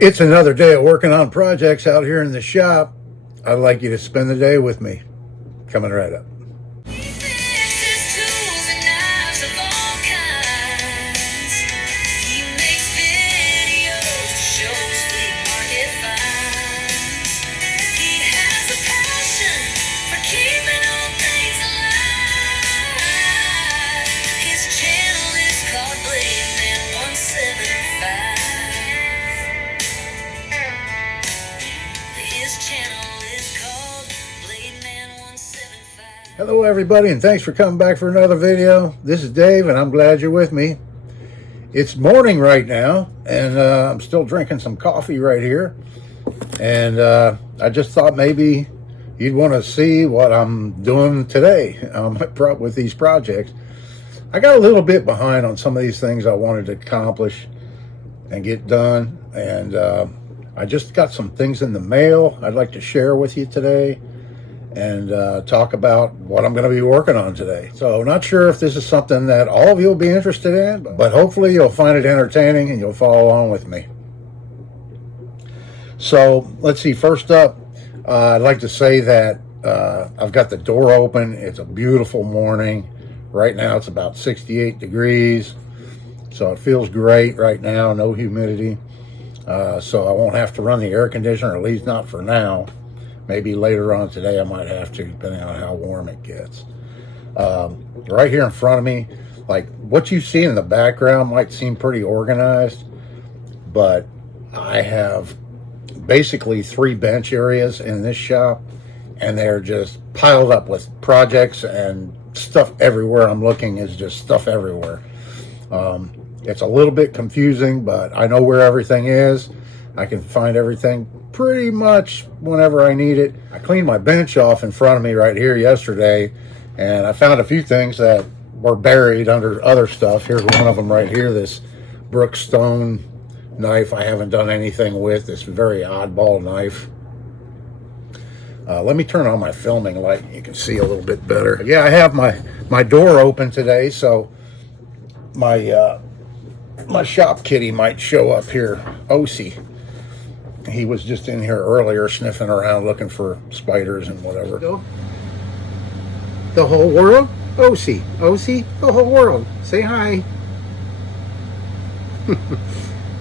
It's another day of working on projects out here in the shop. I'd like you to spend the day with me. Coming right up. Hello everybody, and thanks for coming back for another video. This is Dave and I'm glad you're with me. It's morning right now and I'm still drinking some coffee right here, and I just thought maybe you'd want to see what I'm doing today with these projects. I got a little bit behind on some of these things I wanted to accomplish and get done, and I just got some things in the mail I'd like to share with you today and talk about what I'm going to be working on today. So not sure if this is something that all of you will be interested in, but hopefully you'll find it entertaining and you'll follow along with me. So let's see, first up, I'd like to say that I've got the door open. It's a beautiful morning. Right now it's about 68 degrees. So it feels great right now, no humidity. So I won't have to run the air conditioner, at least not for now. Maybe later on today I might have to, depending on how warm it gets. Right here in front of me, like what you see in the background might seem pretty organized, but I have basically 3 bench areas in this shop, and they're just piled up with projects and stuff everywhere. I'm looking is just stuff everywhere. It's a little bit confusing, but I know where everything is. I can find everything pretty much whenever I need it. I cleaned my bench off in front of me right here yesterday, and I found a few things that were buried under other stuff. Here's one of them right here, this Brookstone knife I haven't done anything with. This very oddball knife. Let me turn on my filming light. You can see a little bit better. Yeah, I have my door open today, so my shop kitty might show up here. Ossie. He was just in here earlier sniffing around looking for spiders and whatever. The whole world? Ossie. Ossie, the whole world. Say hi.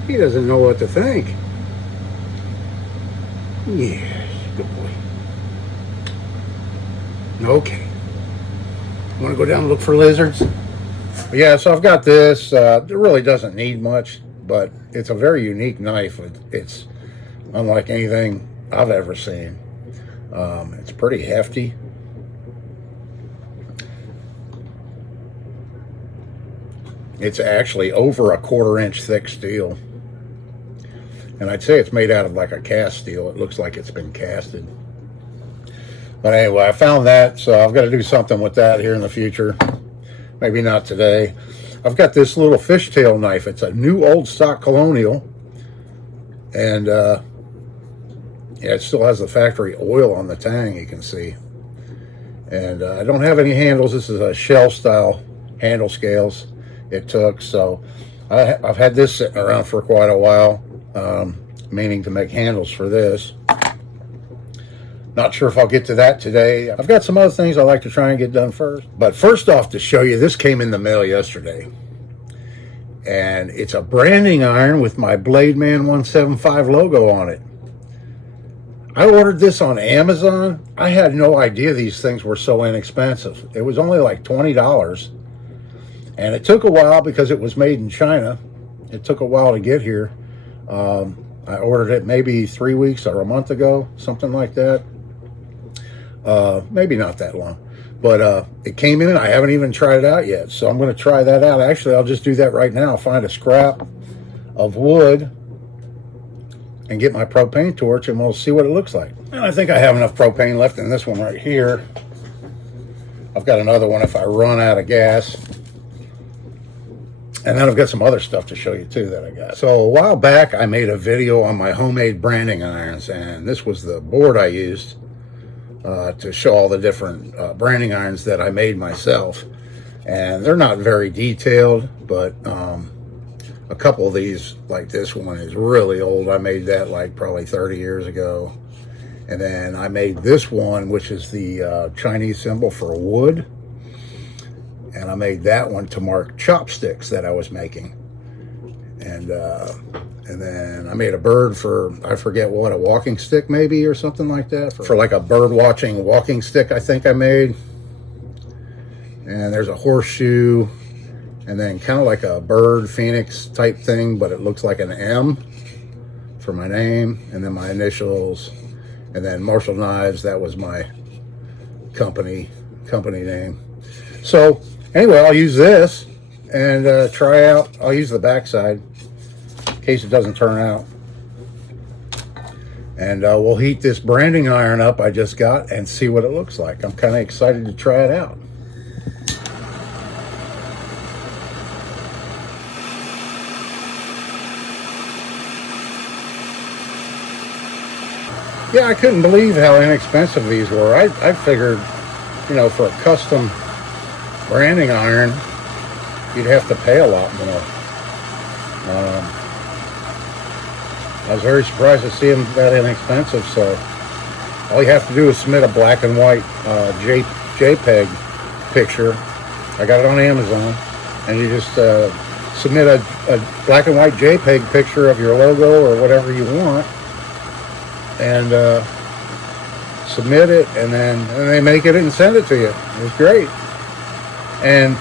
He doesn't know what to think. Yeah, good boy. Okay. Want to go down and look for lizards? Yeah, so I've got this. It really doesn't need much, but it's a very unique knife. It's unlike anything I've ever seen. It's pretty hefty. It's actually over a 1/4 inch thick steel. And I'd say it's made out of like a cast steel. It looks like it's been casted. But anyway, I found that, so I've got to do something with that here in the future. Maybe not today. I've got this little fishtail knife. It's a new old stock colonial. And yeah, it still has the factory oil on the tang, you can see. And I don't have any handles. This is a shell style handle scales it took. So I've had this sitting around for quite a while, meaning to make handles for this. Not sure if I'll get to that today. I've got some other things I'd like to try and get done first. But first off, to show you, this came in the mail yesterday. And it's a branding iron with my Blade Man 175 logo on it. I ordered this on Amazon. I had no idea these things were so inexpensive. It was only like $20. And it took a while because it was made in China. It took a while to get here. I ordered it maybe 3 weeks or a month ago, something like that. Maybe not that long. But it came in. I haven't even tried it out yet. So I'm going to try that out. Actually, I'll just do that right now. Find a scrap of wood and get my propane torch, and we'll see what it looks like. And I think I have enough propane left in this one right here. I've got another one if I run out of gas. And then I've got some other stuff to show you too that I got. So a while back, I made a video on my homemade branding irons, and this was the board I used to show all the different branding irons that I made myself. And they're not very detailed, but a couple of these, like this one, is really old. I made that like probably 30 years ago. And then I made this one, which is the Chinese symbol for wood. And I made that one to mark chopsticks that I was making. And then I made a bird for, I forget what, a walking stick maybe or something like that. For like a bird watching walking stick, I think I made. And there's a horseshoe. And then kind of like a bird phoenix type thing, but it looks like an M for my name. And then my initials. And then Marshall Knives, that was my company name. So anyway, I'll use this and try out. I'll use the backside in case it doesn't turn out. And we'll heat this branding iron up I just got and see what it looks like. I'm kind of excited to try it out. Yeah, I couldn't believe how inexpensive these were. I figured, you know, for a custom branding iron, you'd have to pay a lot more. I was very surprised to see them that inexpensive. So all you have to do is submit a black and white JPEG picture. I got it on Amazon, and you just submit a black and white JPEG picture of your logo or whatever you want. And submit it, and then they make it and send it to you. It was great. And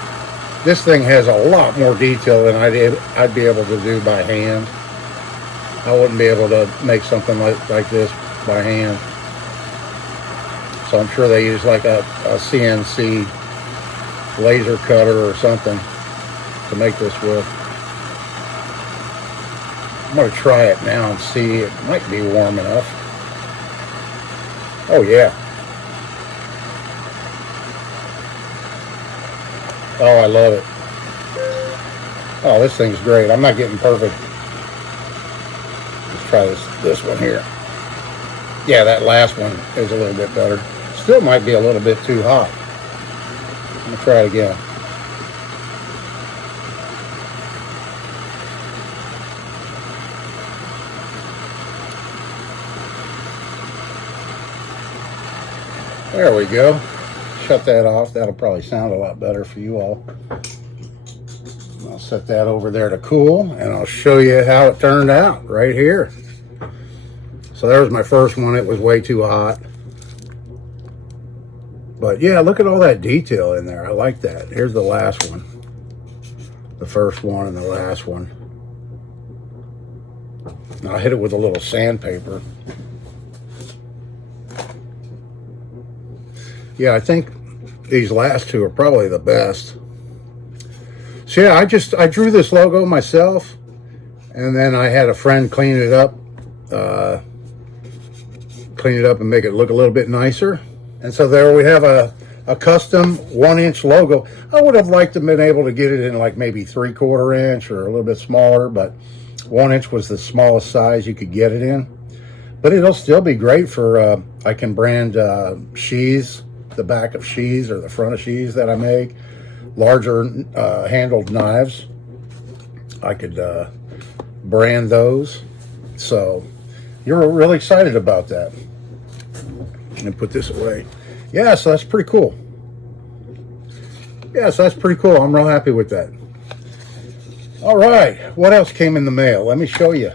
this thing has a lot more detail than I'd be able to do by hand. I wouldn't be able to make something like this by hand. So I'm sure they use like a CNC laser cutter or something to make this with. I'm going to try it now and see. It might be warm enough. Oh yeah. Oh, I love it. Oh, this thing's great. I'm not getting perfect. Let's try this one here. Yeah, that last one is a little bit better. Still might be a little bit too hot. I'm gonna try it again. There we go. Shut that off. That'll probably sound a lot better for you all. I'll set that over there to cool, and I'll show you how it turned out right here. So there's my first one. It was way too hot. But yeah, look at all that detail in there. I like that. Here's the last one. The first one and the last one. Now I'll hit it with a little sandpaper. Yeah, I think these last two are probably the best. So yeah, I drew this logo myself, and then I had a friend clean it up and make it look a little bit nicer. And so there we have a custom 1-inch logo. I would have liked to have been able to get it in like maybe 3/4 inch or a little bit smaller, but 1 inch was the smallest size you could get it in. But it'll still be great for, I can brand sheaths, the back of sheaths or the front of sheaths that I make, larger handled knives. I could brand those. So you're really excited about that. And put this away. Yeah, so that's pretty cool. Yeah, so that's pretty cool. I'm real happy with that. All right, what else came in the mail? Let me show you.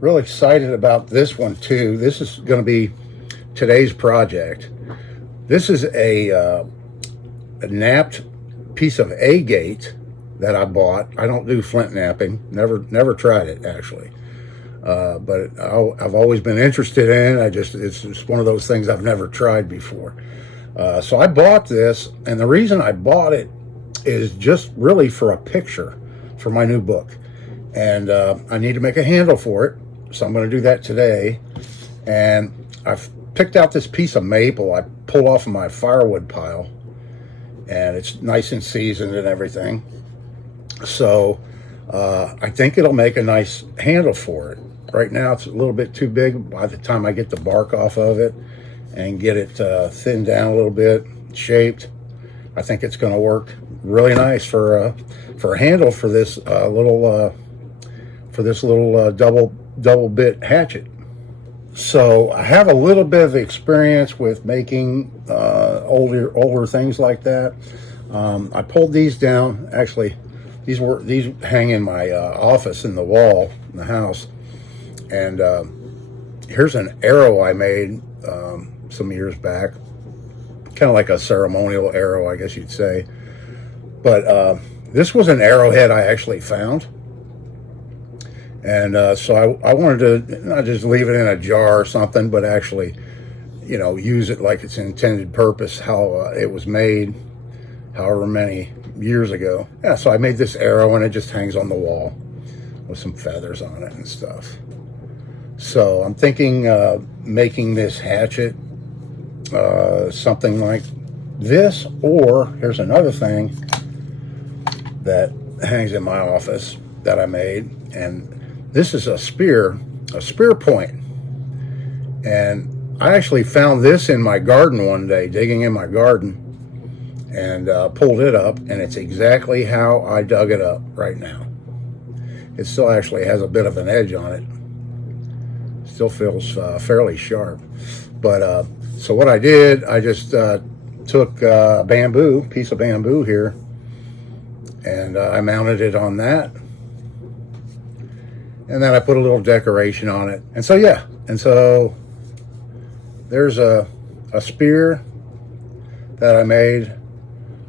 Real excited about this one too. This is going to be today's project. This is a napped piece of agate that I bought. I don't do flint napping. Never tried it actually. But I've always been interested in it. It's just one of those things I've never tried before. So I bought this, and the reason I bought it is just really for a picture for my new book. And I need to make a handle for it, so I'm going to do that today. And I've picked out this piece of maple I pulled off of my firewood pile, and it's nice and seasoned and everything. So I think it'll make a nice handle for it. Right now it's a little bit too big. By the time I get the bark off of it and get it thinned down a little bit, shaped, I think it's going to work really nice for a handle for this little for this little double bit hatchet. So I have a little bit of experience with making older things like that. I pulled these down. Actually, these hang in my office in the wall in the house. And here's an arrow I made some years back, kind of like a ceremonial arrow, I guess you'd say. But this was an arrowhead I actually found. And so I wanted to not just leave it in a jar or something, but actually, you know, use it like its intended purpose, how it was made, however many years ago. Yeah, so I made this arrow, and it just hangs on the wall with some feathers on it and stuff. So I'm thinking making this hatchet something like this, or here's another thing that hangs in my office that I made, and this is a spear point. And I actually found this in my garden one day, digging in my garden, and pulled it up, and it's exactly how I dug it up right now. It still actually has a bit of an edge on it. Still feels fairly sharp. But so what I did, I just took a piece of bamboo here, and I mounted it on that. And then I put a little decoration on it. And so, yeah. And so there's a spear that I made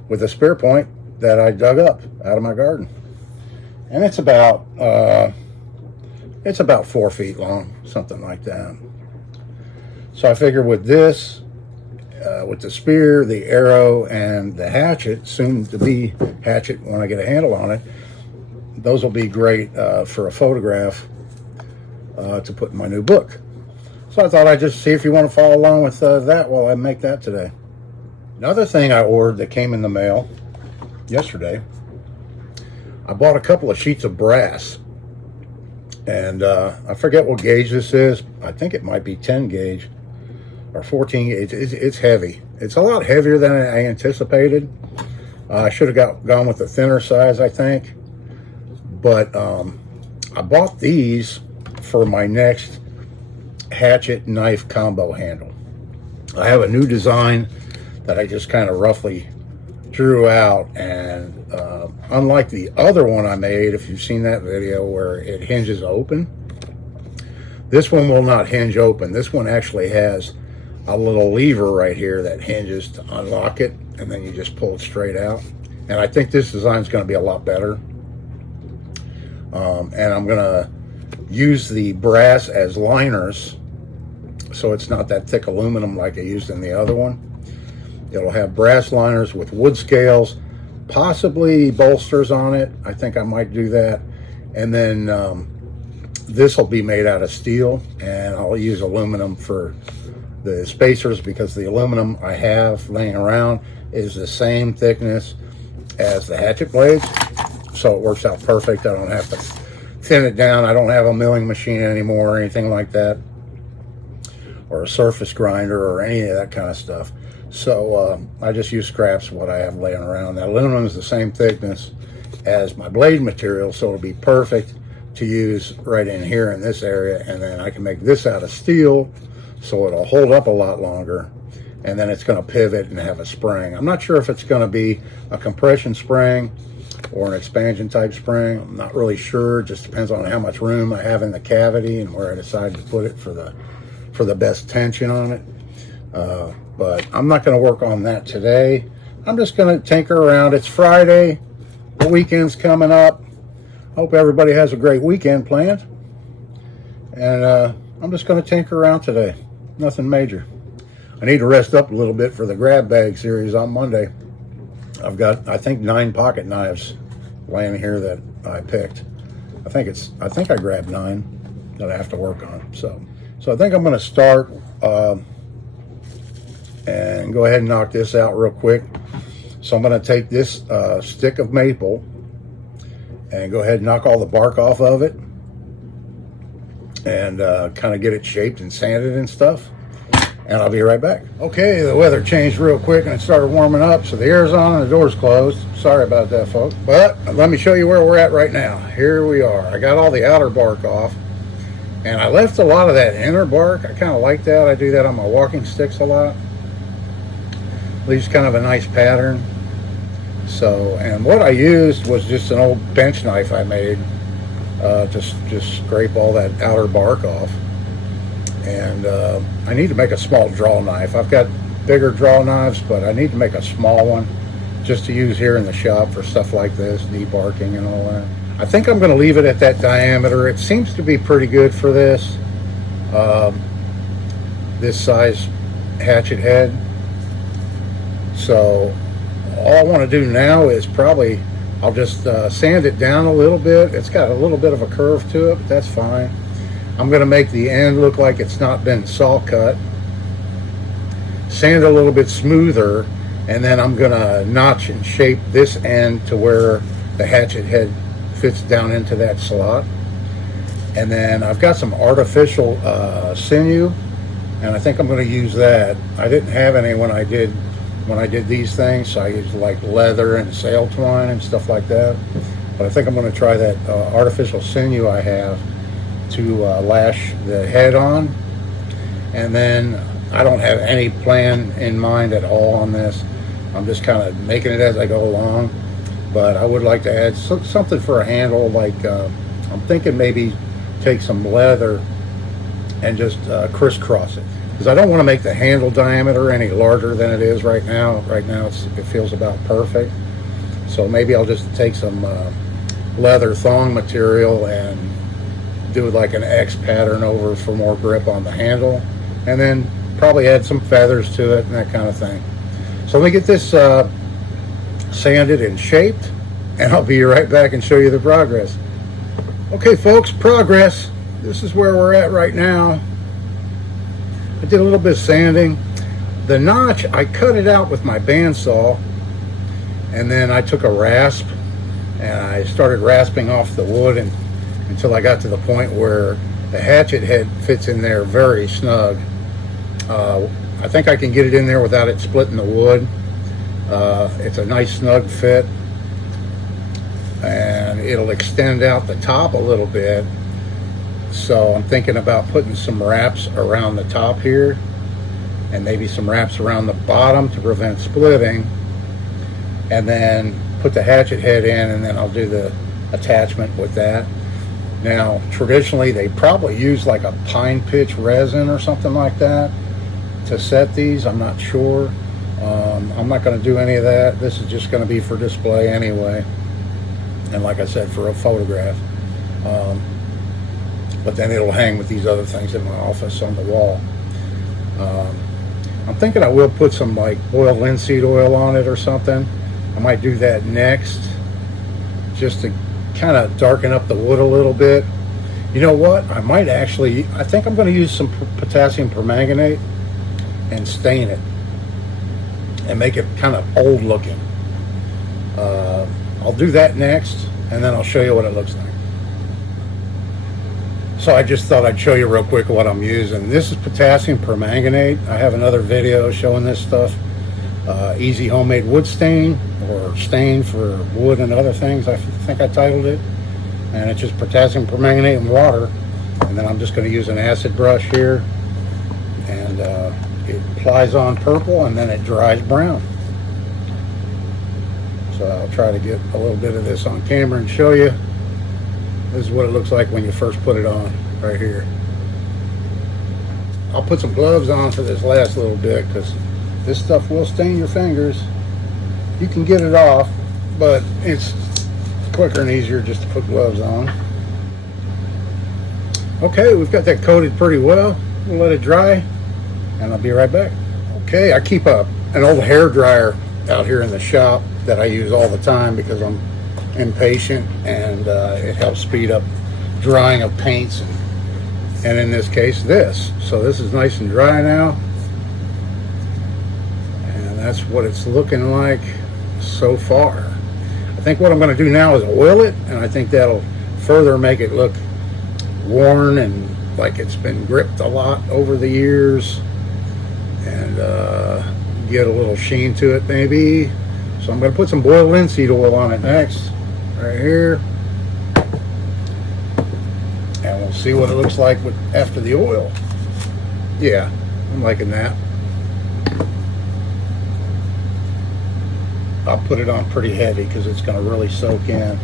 with a spear point that I dug up out of my garden. And it's about 4 feet long, something like that. So I figured with this, with the spear, the arrow, and the hatchet, soon to be hatchet when I get a handle on it, those will be great for a photograph to put in my new book. So I thought I'd just see if you want to follow along with that while I make that today. Another thing I ordered that came in the mail yesterday, I bought a couple of sheets of brass. And I forget what gauge this is. I think it might be 10 gauge or 14 gauge. It's heavy. It's a lot heavier than I anticipated. I should have gone with the thinner size, I think. But I bought these for my next hatchet knife combo handle. I have a new design that I just kind of roughly drew out, and unlike the other one I made, if you've seen that video where it hinges open, this one will not hinge open. This one actually has a little lever right here that hinges to unlock it, and then you just pull it straight out. And I think this design is going to be a lot better. And I'm going to use the brass as liners, so it's not that thick aluminum like I used in the other one. It'll have brass liners with wood scales, possibly bolsters on it. I think I might do that. And then this will be made out of steel, and I'll use aluminum for the spacers, because the aluminum I have laying around is the same thickness as the hatchet blades. So it works out perfect. I don't have to thin it down. I don't have a milling machine anymore or anything like that, or a surface grinder or any of that kind of stuff. So I just use scraps, what I have laying around. That aluminum is the same thickness as my blade material, so it'll be perfect to use right in here in this area. And then I can make this out of steel, so it'll hold up a lot longer. And then it's going to pivot and have a spring. I'm not sure if it's going to be a compression spring or an expansion type spring. I'm not really sure. It just depends on how much room I have in the cavity and where I decide to put it for the best tension on it. But I'm not going to work on that today. I'm just going to tinker around. It's Friday. The weekend's coming up. Hope everybody has a great weekend planned. And I'm just going to tinker around today. Nothing major. I need to rest up a little bit for the grab bag series on Monday. I've got, I think, 9 pocket knives laying here that I picked. I think I grabbed 9 that I have to work on. So I think I'm going to start and go ahead and knock this out real quick. So I'm going to take this stick of maple and go ahead and knock all the bark off of it, and kind of get it shaped and sanded and stuff. and I'll be right back. Okay, the weather changed real quick and it started warming up, so the air's on and the door's closed. Sorry about that, folks. But let me show you where we're at right now. Here we are. I got all the outer bark off, and I left a lot of that inner bark. I kind of like that. I do that on my walking sticks a lot. Leaves kind of a nice pattern. So, and what I used was just an old bench knife I made to just scrape all that outer bark off. And I need to make a small draw knife. I've got bigger draw knives, but I need to make a small one just to use here in the shop for stuff like this, debarking and all that. I think I'm going to leave it at that diameter. It seems to be pretty good for this size hatchet head. So all I want to do now is probably, I'll just sand it down a little bit. It's got a little bit of a curve to it, but that's fine. I'm going to make the end look like it's not been saw cut, sand it a little bit smoother, and then I'm going to notch and shape this end to where the hatchet head fits down into that slot. And then I've got some artificial sinew, and I think I'm going to use that. I didn't have any when I did these things, so I used like leather and sail twine and stuff like that. But I think I'm going to try that artificial sinew I have to lash the head on. And then I don't have any plan in mind at all on this. I'm just kind of making it as I go along. But I would like to add something for a handle, like I'm thinking maybe take some leather and just crisscross it, because I don't want to make the handle diameter any larger than it is right now. Right now it feels about perfect. So maybe I'll just take some leather thong material and do like an X pattern over for more grip on the handle, and then probably add some feathers to it and that kind of thing. So let me get this sanded and shaped, and I'll be right back and show you the progress. Okay folks, progress. This is where we're at right now. I did a little bit of sanding. The notch, I cut it out with my bandsaw, and then I took a rasp and I started rasping off the wood until I got to the point where the hatchet head fits in there very snug. I think I can get it in there without it splitting the wood. It's a nice snug fit, and it'll extend out the top a little bit. So I'm thinking about putting some wraps around the top here, and maybe some wraps around the bottom to prevent splitting, and then put the hatchet head in, and then I'll do the attachment with that. Now traditionally they probably use like a pine pitch resin or something like that to set these. I'm not sure. I'm not going to do any of that. This is just going to be for display anyway, and like I said, for a photograph. But then it'll hang with these other things in my office on the wall. I'm thinking I will put some like boiled linseed oil on it or something. I might do that next, just to kind of darken up the wood a little bit. You know what? I think I'm going to use some potassium permanganate and stain it and make it kind of old looking. I'll do that next, and then I'll show you what it looks like. So I just thought I'd show you real quick what I'm using. This is potassium permanganate. I have another video showing this stuff. Easy homemade wood stain, or stain for wood and other things, I think I titled it. And it's just potassium permanganate and water. And then I'm just going to use an acid brush here, and it applies on purple and then it dries brown. So I'll try to get a little bit of this on camera and show you. This is what it looks like when you first put it on, right here. I'll put some gloves on for this last little bit, because this stuff will stain your fingers. You can get it off, but it's quicker and easier just to put gloves on. Okay, we've got that coated pretty well. We'll let it dry, and I'll be right back. Okay, I keep an old hair dryer out here in the shop that I use all the time because I'm impatient, and it helps speed up drying of paints, and in this case this. So this is nice and dry now, and that's what it's looking like so far. I think what I'm going to do now is oil it, and I think that'll further make it look worn and like it's been gripped a lot over the years. and get a little sheen to it maybe. So I'm going to put some boiled linseed oil on it next, right here. And we'll see what it looks like after the oil. Yeah, I'm liking that. I'll put it on pretty heavy because it's going to really soak in.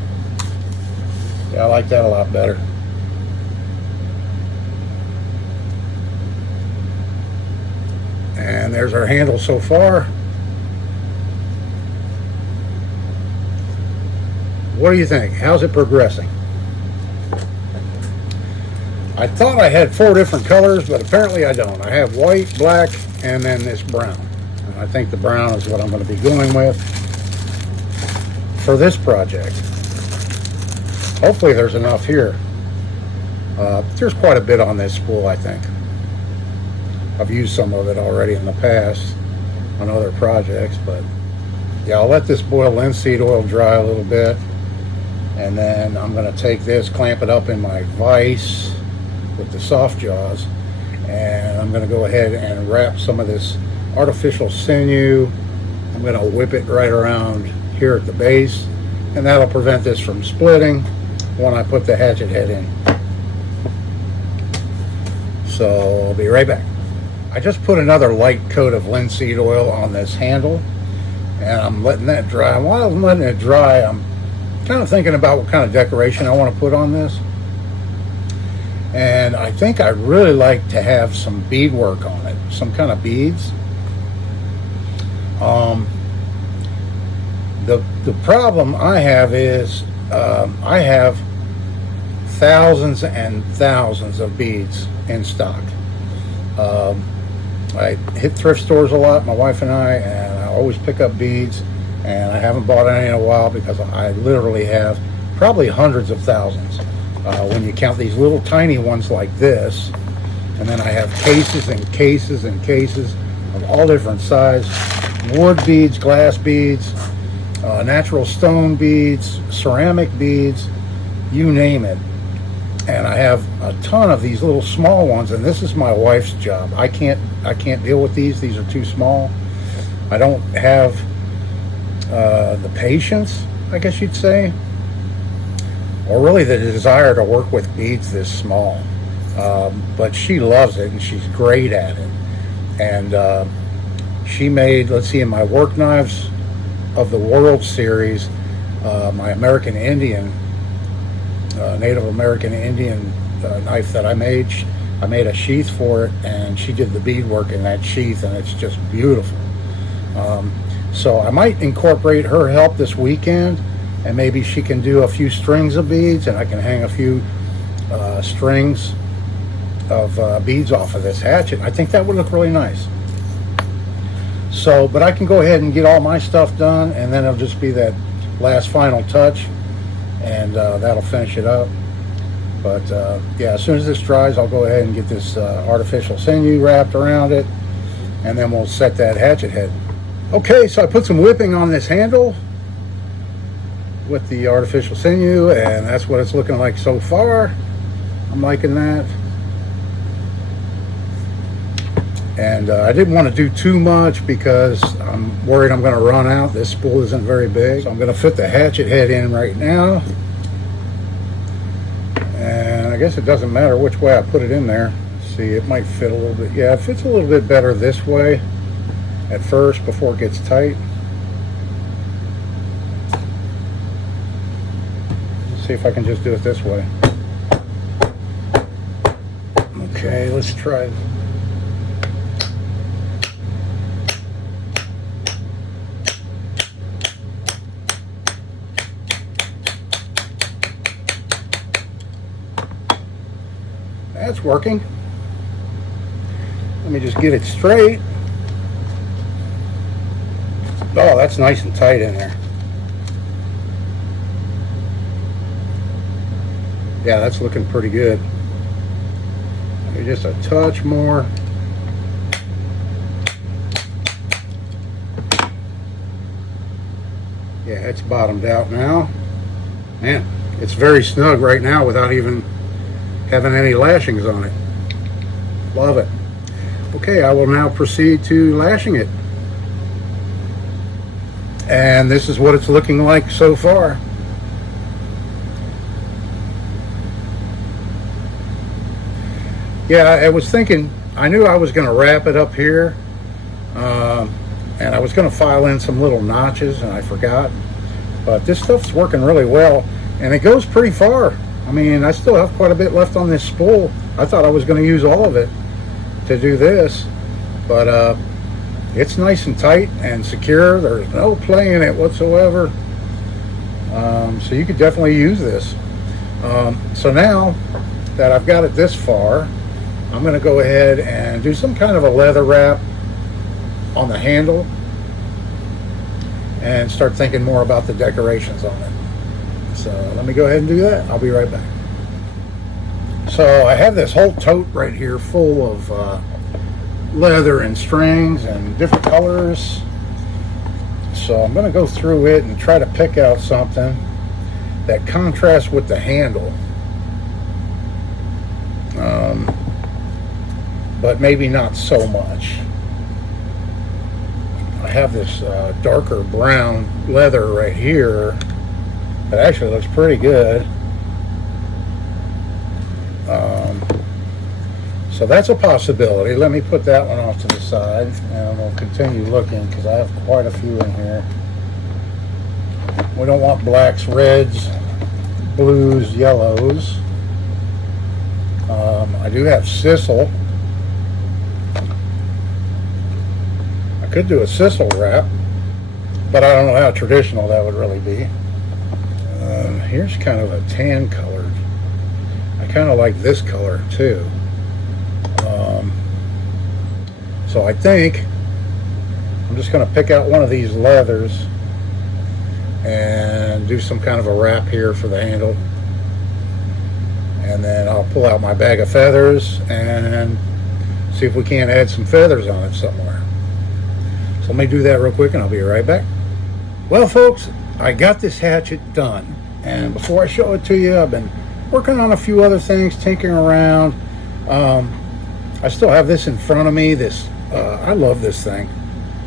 Yeah, I like that a lot better. And there's our handle so far. What do you think? How's it progressing? I thought I had 4 different colors, but apparently I don't. I have white, black, and then this brown. And I think the brown is what I'm going to be going with for this project. Hopefully there's enough here. There's quite a bit on this spool, I think. I've used some of it already in the past on other projects, but yeah, I'll let this boiled linseed oil dry a little bit, and then I'm going to take this, clamp it up in my vise with the soft jaws, and I'm going to go ahead and wrap some of this artificial sinew. I'm going to whip it right around here at the base, and that'll prevent this from splitting when I put the hatchet head in. So I'll be right back. I just put another light coat of linseed oil on this handle, and I'm letting that dry. And while I'm letting it dry, I'm kind of thinking about what kind of decoration I want to put on this. And I think I really like to have some beadwork on it, some kind of beads. The problem I have is I have thousands and thousands of beads in stock. I hit thrift stores a lot, my wife and I always pick up beads, and I haven't bought any in a while because I literally have probably hundreds of thousands when you count these little tiny ones like this. And then I have cases and cases and cases of all different size, wood beads, glass beads, natural stone beads, ceramic beads, you name it. And I have a ton of these little small ones, and this is my wife's job. I can't deal with these. These are too small. I don't have the patience, I guess you'd say, or really the desire to work with beads this small. But she loves it, and she's great at it. And she made, let's see, in my work knives of the World Series, my American Indian, Native American Indian knife that I made a sheath for it, and she did the beadwork in that sheath, and it's just beautiful. So I might incorporate her help this weekend, and maybe she can do a few strings of beads, and I can hang a few strings of beads off of this hatchet. I think that would look really nice. So, but I can go ahead and get all my stuff done, and then it'll just be that last final touch, and that'll finish it up. But yeah, as soon as this dries, I'll go ahead and get this artificial sinew wrapped around it, and then we'll set that hatchet head. Okay, so I put some whipping on this handle with the artificial sinew, and that's what it's looking like so far. I'm liking that. And I didn't want to do too much because I'm worried I'm going to run out. This spool isn't very big. So I'm going to fit the hatchet head in right now. And I guess it doesn't matter which way I put it in there. See, it might fit a little bit. Yeah, it fits a little bit better this way at first before it gets tight. Let's see if I can just do it this way. Okay, let's try it. That's working. Let me just get it straight. Oh, that's nice and tight in there. Yeah, that's looking pretty good. Maybe just a touch more. Yeah, it's bottomed out now. Man, it's very snug right now without even having any lashings on it. Love it. Okay, I will now proceed to lashing it. And this is what it's looking like so far. Yeah, I was thinking, I knew I was going to wrap it up here, and I was going to file in some little notches, and I forgot. But this stuff's working really well, and it goes pretty far. I mean, I still have quite a bit left on this spool. I thought I was going to use all of it to do this, but it's nice and tight and secure. There's no play in it whatsoever. So you could definitely use this. So now that I've got it this far, I'm going to go ahead and do some kind of a leather wrap on the handle and start thinking more about the decorations on it. So let me go ahead and do that. I'll be right back. So I have this whole tote right here full of leather and strings and different colors. So I'm going to go through it and try to pick out something that contrasts with the handle. But maybe not so much. I have this darker brown leather right here that actually looks pretty good. So that's a possibility. Let me put that one off to the side, and we'll continue looking because I have quite a few in here. We don't want blacks, reds, blues, yellows. I do have sisal. I could do a sisal wrap, but I don't know how traditional that would really be. Here's kind of a tan colored. I kind of like this color too. So I think I'm just going to pick out one of these leathers and do some kind of a wrap here for the handle. And then I'll pull out my bag of feathers and see if we can't add some feathers on it somewhere. So let me do that real quick and I'll be right back. Well, folks, I got this hatchet done. And before I show it to you, I've been working on a few other things, tinkering around. I still have this in front of me. I love this thing.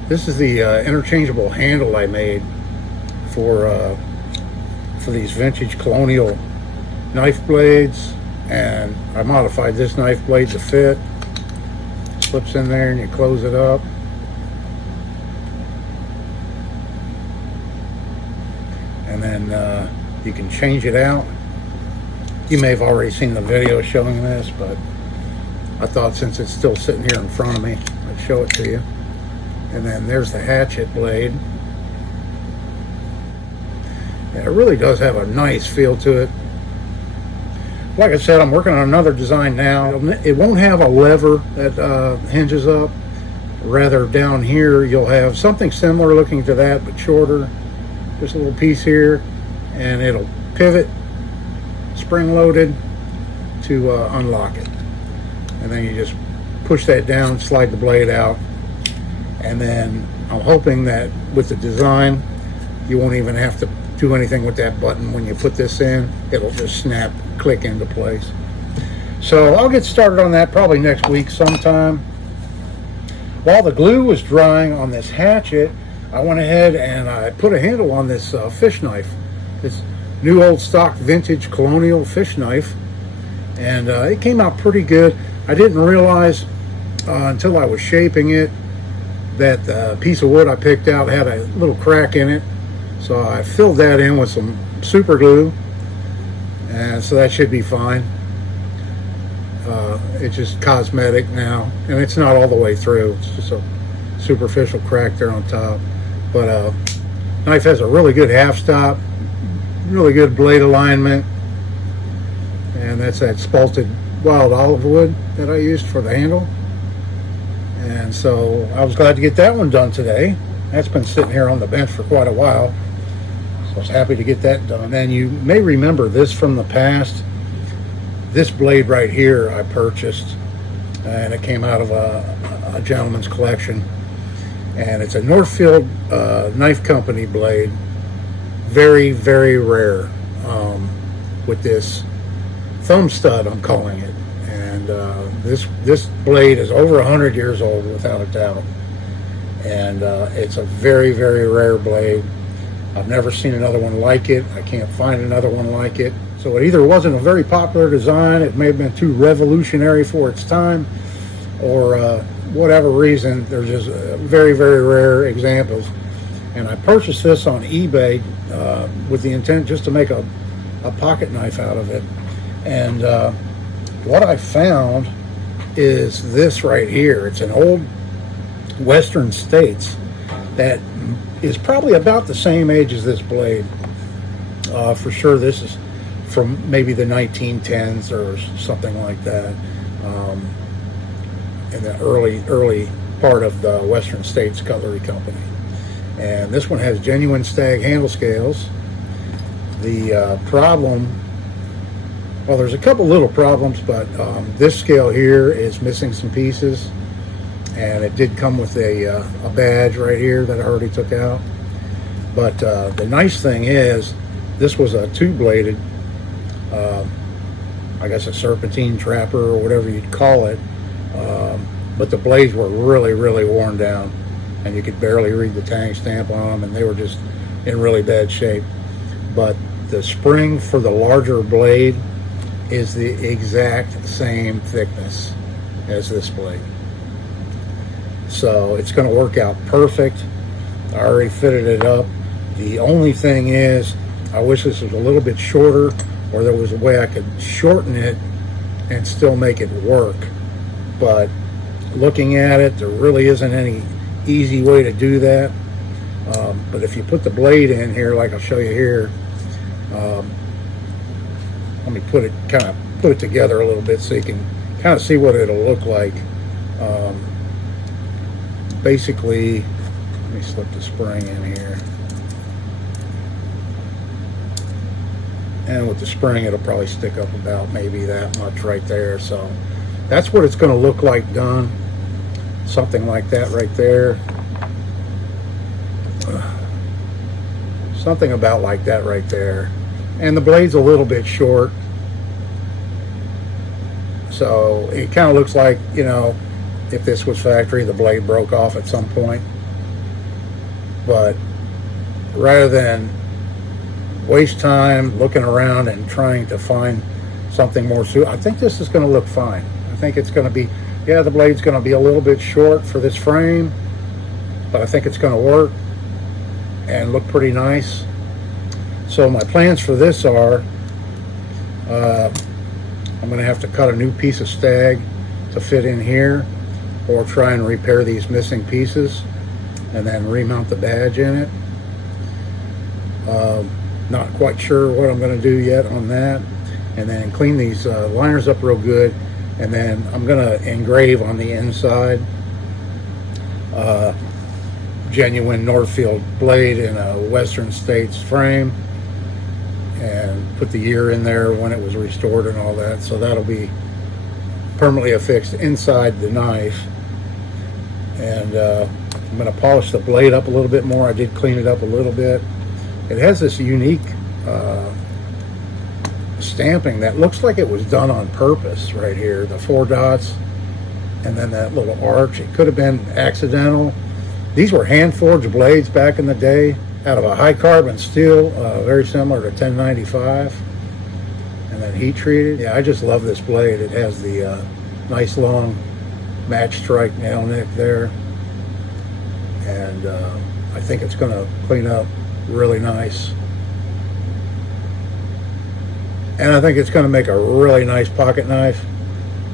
This is the interchangeable handle I made for these vintage colonial knife blades, and I modified this knife blade to fit. Slips in there and you close it up. And then you can change it out. You may have already seen the video showing this, but I thought since it's still sitting here in front of me, I'd show it to you. And then there's the hatchet blade. Yeah, it really does have a nice feel to it. Like I said, I'm working on another design now. It won't have a lever that hinges up. Rather, down here you'll have something similar looking to that, but shorter. Just a little piece here, and it'll pivot, spring-loaded, to unlock it. And then you just push that down, slide the blade out, and then I'm hoping that with the design, you won't even have to do anything with that button. When you put this in, it'll just snap, click into place. So I'll get started on that probably next week sometime. While the glue was drying on this hatchet, I went ahead and I put a handle on this fish knife. This new old stock vintage colonial fish knife, and it came out pretty good. I didn't realize until I was shaping it that the piece of wood I picked out had a little crack in it. So I filled that in with some super glue, and so that should be fine. It's just cosmetic now, and it's not all the way through. It's just a superficial crack there on top. But knife has a really good half stop, really good blade alignment, and that's that spalted wild olive wood that I used for the handle. And so I was glad to get that one done today. That's been sitting here on the bench for quite a while. I was happy to get that done. And you may remember this from the past. This blade right here I purchased, and it came out of a gentleman's collection. And it's a Northfield Knife Company blade. Very, very rare. With this thumb stud, I'm calling it. And And this blade is over 100 years old without a doubt, and it's a very, very rare blade. I've never seen another one like it. I can't find another one like it. So it either wasn't a very popular design, it may have been too revolutionary for its time, or whatever reason, there's just very, very rare examples. And I purchased this on eBay with the intent just to make a pocket knife out of it. And what I found is this right here. It's an old Western States that is probably about the same age as this blade. For sure, this is from maybe the 1910s or something like that, in the early part of the Western States Cutlery Company. And this one has genuine stag handle scales. The problem, well, there's a couple little problems, but this scale here is missing some pieces, and it did come with a badge right here that I already took out. But the nice thing is, this was a two-bladed, I guess a serpentine trapper or whatever you'd call it, but the blades were really, really worn down, and you could barely read the tang stamp on them, and they were just in really bad shape. But the spring for the larger blade is the exact same thickness as this blade. So it's going to work out perfect. I already fitted it up. The only thing is, I wish this was a little bit shorter, or there was a way I could shorten it and still make it work. But looking at it, there really isn't any easy way to do that. But if you put the blade in here, like I'll show you here, let me put it together a little bit so you can kind of see what it'll look like. Basically, let me slip the spring in here. And with the spring, it'll probably stick up about maybe that much right there. So that's what it's going to look like done. Something like that right there. Something about like that right there. And the blade's a little bit short. So it kind of looks like, you know, if this was factory, the blade broke off at some point. But rather than waste time looking around and trying to find something more suitable, I think this is going to look fine. I think it's going to be, yeah, the blade's going to be a little bit short for this frame, but I think it's going to work and look pretty nice. So my plans for this are, I'm going to have to cut a new piece of stag to fit in here, or try and repair these missing pieces and then remount the badge in it. Not quite sure what I'm going to do yet on that. And then clean these liners up real good, and then I'm going to engrave on the inside genuine Northfield blade in a Western States frame, and put the year in there when it was restored and all that. So that'll be permanently affixed inside the knife. And I'm going to polish the blade up a little bit more. I did clean it up a little bit. It has this unique stamping that looks like it was done on purpose right here. The 4 dots and then that little arch. It could have been accidental. These were hand-forged blades back in the day out of a high-carbon steel, very similar to 1095, and then heat-treated. Yeah, I just love this blade. It has the nice long match strike nail nick there, and I think it's going to clean up really nice, and I think it's going to make a really nice pocket knife,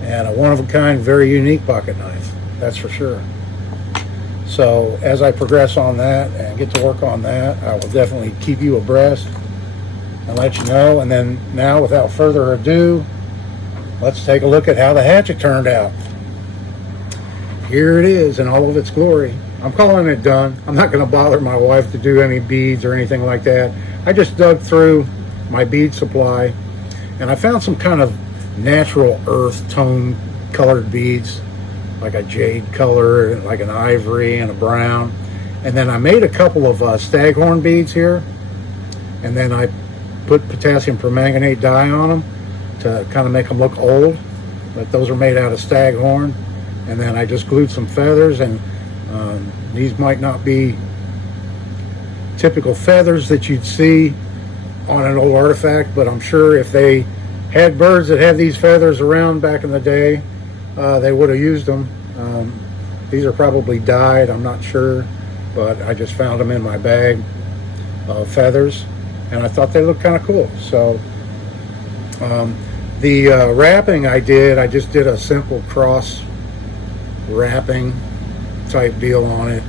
and a one-of-a-kind, very unique pocket knife, that's for sure. So as I progress on that and get to work on that, I will definitely keep you abreast and let you know. And then now, without further ado, let's take a look at how the hatchet turned out. Here it is in all of its glory. I'm calling it done. I'm not going to bother my wife to do any beads or anything like that. I just dug through my bead supply, and I found some kind of natural earth tone colored beads, like a jade color, like an ivory and a brown. And then I made a couple of staghorn beads here, and then I put potassium permanganate dye on them to kind of make them look old. but those are made out of staghorn. And then I just glued some feathers, and these might not be typical feathers that you'd see on an old artifact, but I'm sure if they had birds that had these feathers around back in the day, they would have used them. These are probably dyed, I'm not sure, but I just found them in my bag of feathers, and I thought they looked kind of cool. So the wrapping I just did a simple cross wrapping type deal on it,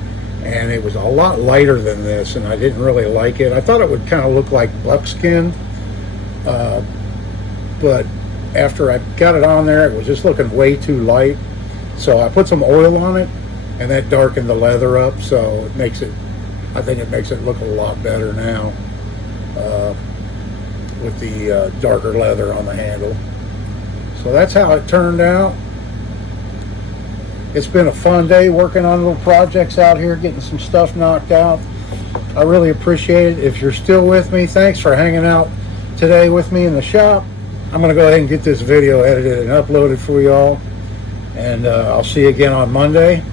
and it was a lot lighter than this, and I didn't really like it. I thought it would kind of look like buckskin, but after I got it on there, it was just looking way too light. So I put some oil on it, and that darkened the leather up, so it makes it, I think it makes it look a lot better now with the darker leather on the handle. So that's how it turned out. It's been a fun day working on little projects out here, getting some stuff knocked out. I really appreciate it. If you're still with me, thanks for hanging out today with me in the shop. I'm going to go ahead and get this video edited and uploaded for y'all. And I'll see you again on Monday.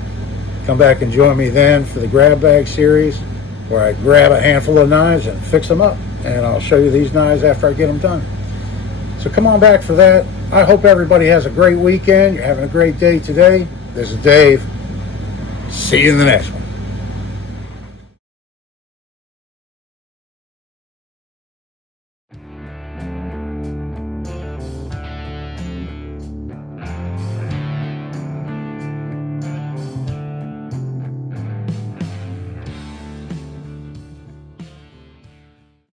Come back and join me then for the grab bag series, where I grab a handful of knives and fix them up. And I'll show you these knives after I get them done. So come on back for that. I hope everybody has a great weekend. You're having a great day today. This is Dave. See you in the next one.